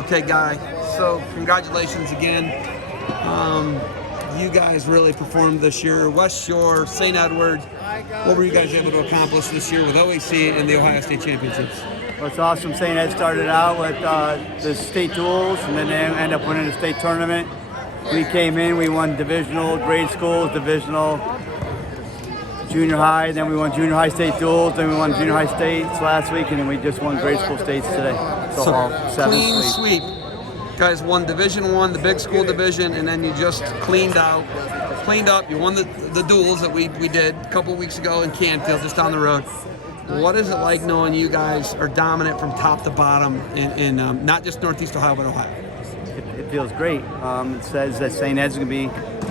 Okay, Guy. So congratulations again. You guys really performed this year. West Shore, St. Edward. What were you guys able to accomplish this year with OAC and the Ohio State Championships? Well, it's awesome. St. Ed started out with the state duels, and then they ended up winning the state tournament. We came in, we won divisional grade schools, divisional junior high, then we won junior high state duels, then we won junior high states last week, and then we just won grade school states today. So all seven clean sweep. Guys won Division I, the big school division, and then you just cleaned up. You won the duels that we did a couple weeks ago in Canfield, just down the road. What is it like knowing you guys are dominant from top to bottom in not just Northeast Ohio, but Ohio? It feels great. It says that St. Ed's going to be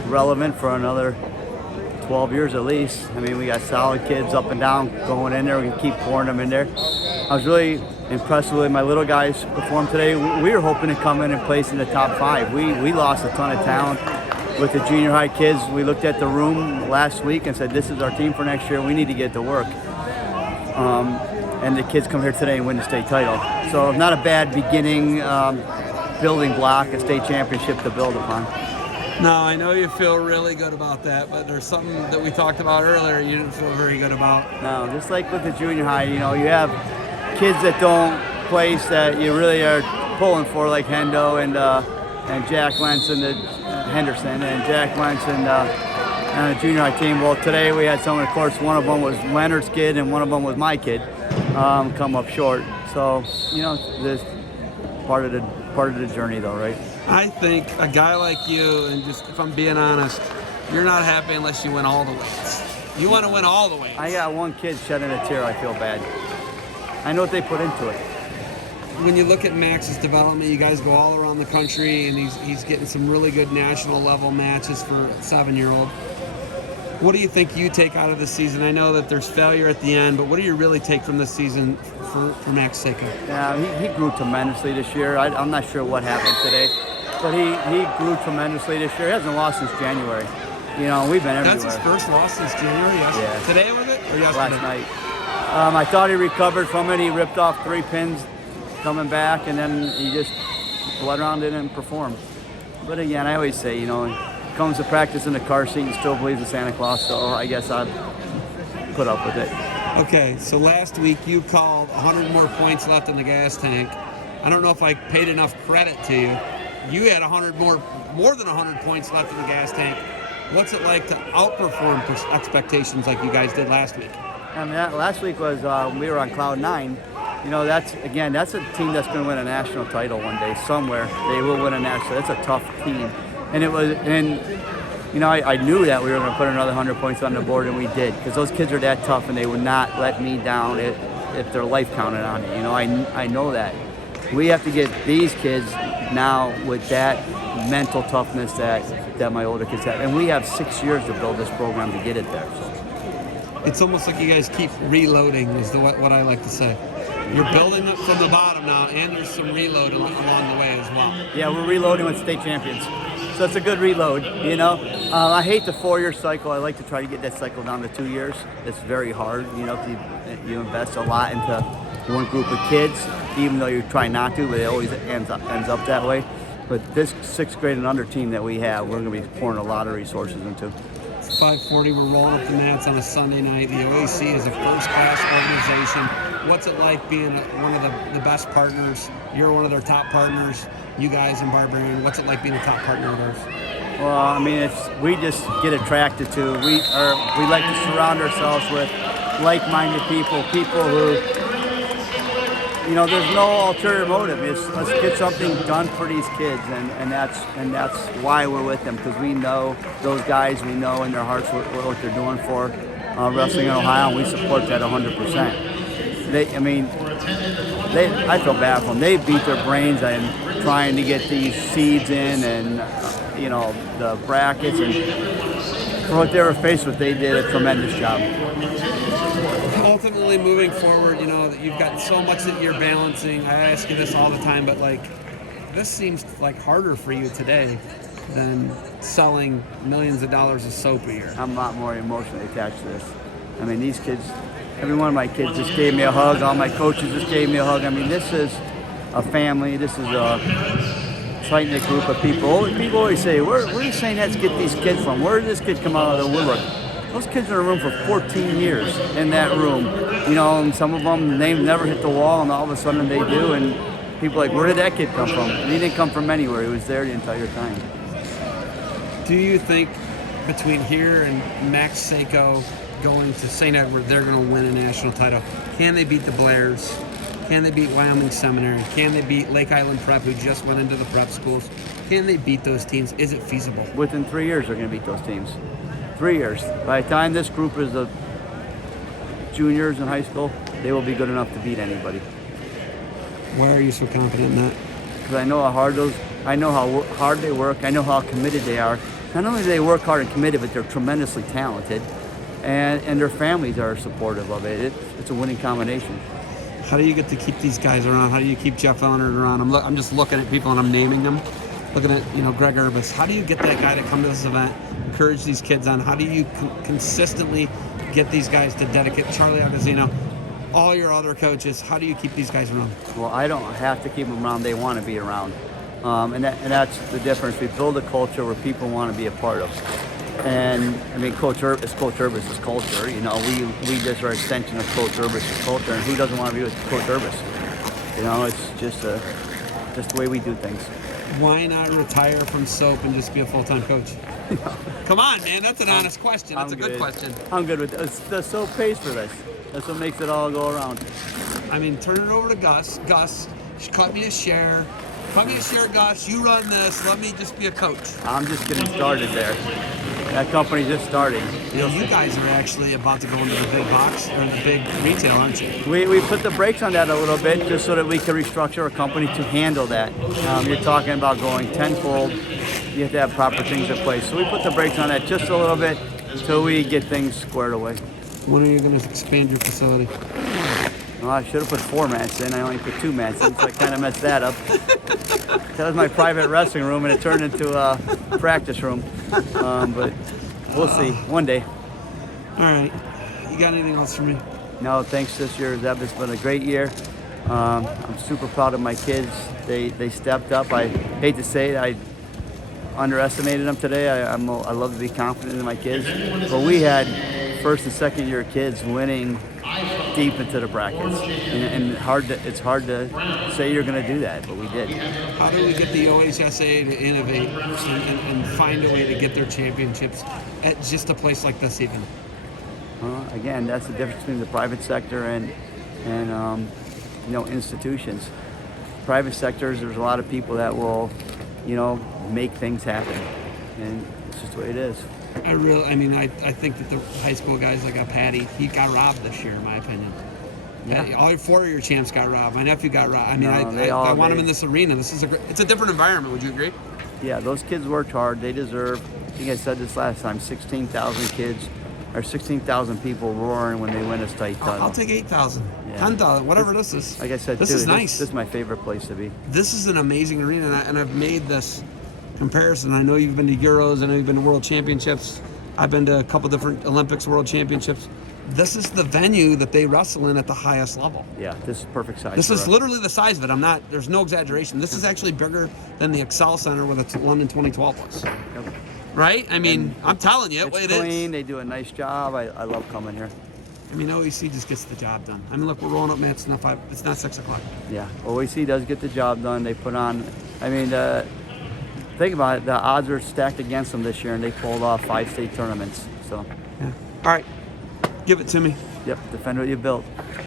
relevant for another 12 years at least. I mean, we got solid kids up and down going in there. We can keep pouring them in there. I was really impressed with the way my little guys performed today. We were hoping to come in and place in the top 5. We lost a ton of talent with the junior high kids. We looked at the room last week and said, this is our team for next year. We need to get to work. And the kids come here today and win the state title. So not a bad beginning building block, a state championship to build upon. No, I know you feel really good about that, but there's something that we talked about earlier you didn't feel very good about. No, just like with the junior high, you have kids that don't place that you really are pulling for, like Hendo and Jack Lentz and Henderson and Jack Lentz and the junior high team. Well, today we had someone, of course, one of them was Leonard's kid and one of them was my kid, come up short. So, this part of the journey, though, right? I think a guy like you, and just if I'm being honest, you're not happy unless you win all the weights. You want to win all the weights. I got one kid shedding a tear. I feel bad. I know what they put into it. When you look at Max's development, you guys go all around the country, and he's getting some really good national level matches for a 7-year-old. What do you think you take out of this season? I know that there's failure at the end, but what do you really take from this season for Max Seiko? Yeah, he grew tremendously this year. I'm not sure what happened today, but he grew tremendously this year. He hasn't lost since January. We've been everywhere. That's his first loss since January, yes? Yeah. Today was it? Or yesterday? Last night. I thought he recovered from it. He ripped off 3 pins coming back, and then he just bled around it and performed. But again, I always say, comes to practice in the car seat and still believes in Santa Claus, so I guess I'd put up with it. Okay, so last week you called 100 more points left in the gas tank. I don't know if I paid enough credit to you. You had more than 100 points left in the gas tank. What's it like to outperform expectations like you guys did last week? I mean, last week was we were on cloud 9. That's a team that's going to win a national title one day somewhere. They will win a national. That's a tough team. And I knew that we were going to put another 100 points on the board, and we did, because those kids are that tough, and they would not let me down if their life counted on it. I know that. We have to get these kids now with that mental toughness that my older kids have, and we have 6 years to build this program to get it there. So it's almost like you guys keep reloading, is what I like to say. You're building it from the bottom now, and there's some reload along the way as well. Yeah, we're reloading with state champions. So it's a good reload, I hate the 4-year cycle. I like to try to get that cycle down to 2 years. It's very hard, you invest a lot into one group of kids, even though you try not to, but it always ends up that way. But this 6th grade and under team that we have, we're going to be pouring a lot of resources into. It's 5:40, we're rolling up the mats on a Sunday night. The OAC is a first-class organization. What's it like being one of the best partners? You're one of their top partners, you guys in Barbarian. What's it like being a top partner of theirs? Well, I mean, we just get attracted to. We like to surround ourselves with like-minded people who, there's no ulterior motive. It's let's get something done for these kids, and that's why we're with them, because we know those guys. We know in their hearts what they're doing for wrestling in Ohio, and we support that 100%. I feel bad for them. They beat their brains in trying to get these seeds in and, the brackets. And for what they were faced with, they did a tremendous job. Ultimately, moving forward, you've got so much that you're balancing. I ask you this all the time, but, this seems like harder for you today than selling millions of dollars of soap a year. I'm a lot more emotionally attached to this. I mean, these kids, every one of my kids just gave me a hug. All my coaches just gave me a hug. I mean, this is a family. This is a tight-knit group of people. People always say, where does St. Ed's get these kids from? Where did this kid come out of the woodwork? Those kids are in a room for 14 years in that room. You know, and some of them, they never hit the wall, and all of a sudden they do. And people are like, where did that kid come from? And he didn't come from anywhere. He was there the entire time. Do you think between here and Max Seiko going to St. Edward, they're going to win a national title? Can they beat the Blairs? Can they beat Wyoming Seminary? Can they beat Lake Island Prep, who just went into the prep schools? Can they beat those teams? Is it feasible? Within 3 years, they're going to beat those teams. 3 years. By the time this group is the juniors in high school, they will be good enough to beat anybody. Why are you so confident in that? Because I know how hard they work. I know how committed they are. Not only do they work hard and committed, but they're tremendously talented, and their families are supportive of it. It's a winning combination. How do you get to keep these guys around? How do you keep Jeff Leonard around? I'm just looking at people and I'm naming them. Looking at, Greg Urbis. How do you get that guy to come to this event, encourage these kids on? How do you consistently get these guys to dedicate? Charlie Agazino, all your other coaches, how do you keep these guys around? Well, I don't have to keep them around. They want to be around. And that's the difference. We build a culture where people want to be a part of. And I mean, Coach Urbis' culture. We just are an extension of Coach Urbis' culture. And who doesn't want to be with Coach Urbis? It's just the way we do things. Why not retire from soap and just be a full-time coach? Come on, man. That's an honest question. That's a good question. I'm good with this. The soap pays for this. That's what makes it all go around. I mean, turn it over to Gus. Gus, cut me a share. Cut me a share, Gus. You run this. Let me just be a coach. I'm just getting started there. That company's just starting. You guys are actually about to go into the big box or the big retail, aren't you? We put the brakes on that a little bit just so that we can restructure our company to handle that. You're talking about going tenfold. You have to have proper things in place. So we put the brakes on that just a little bit until we get things squared away. When are you going to expand your facility? Well, I should have put 4 mats in. I only put 2 mats in, so I kind of messed that up. That was my private wrestling room, and it turned into a practice room. But we'll see. One day. All right. You got anything else for me? No, thanks this year, Zeb. It's been a great year. I'm super proud of my kids. They stepped up. I hate to say it, I underestimated them today. I love to be confident in my kids. But we had first and second year kids winning deep into the brackets, and it's hard to say you're going to do that, but we did. How do we get the OHSA to innovate and find a way to get their championships at just a place like this even? Again, that's the difference between the private sector and institutions. Private sectors, there's a lot of people that will, make things happen, and it's just the way it is. I think that the high school guys that got Patty, he got robbed this year, in my opinion. Yeah. All 4 of your champs got robbed. My nephew got robbed. I want him in this arena. It's a different environment. Would you agree? Yeah, those kids worked hard. They deserve, I think I said this last time, 16,000 kids or 16,000 people roaring when they win a state title. I'll take 8,000, 10,000, whatever this is. Like I said, this is nice. This is my favorite place to be. This is an amazing arena, and I've made this comparison. I know you've been to Euros. I know you've been to World Championships. I've been to a couple different Olympics, World Championships. This is the venue that they wrestle in at the highest level. Yeah, this is perfect size. This is literally the size of it. There's no exaggeration. This is actually bigger than the Excel Center where the London 2012 was. Yep. Right? I'm telling you, it's clean. They do a nice job. I love coming here. OEC just gets the job done. Look, we're rolling up mats. It's not 6 o'clock. Yeah, OEC does get the job done. They put on, think about it, the odds are stacked against them this year, and they pulled off 5 state tournaments. So, yeah. All right, give it to me. Yep, defend what you built.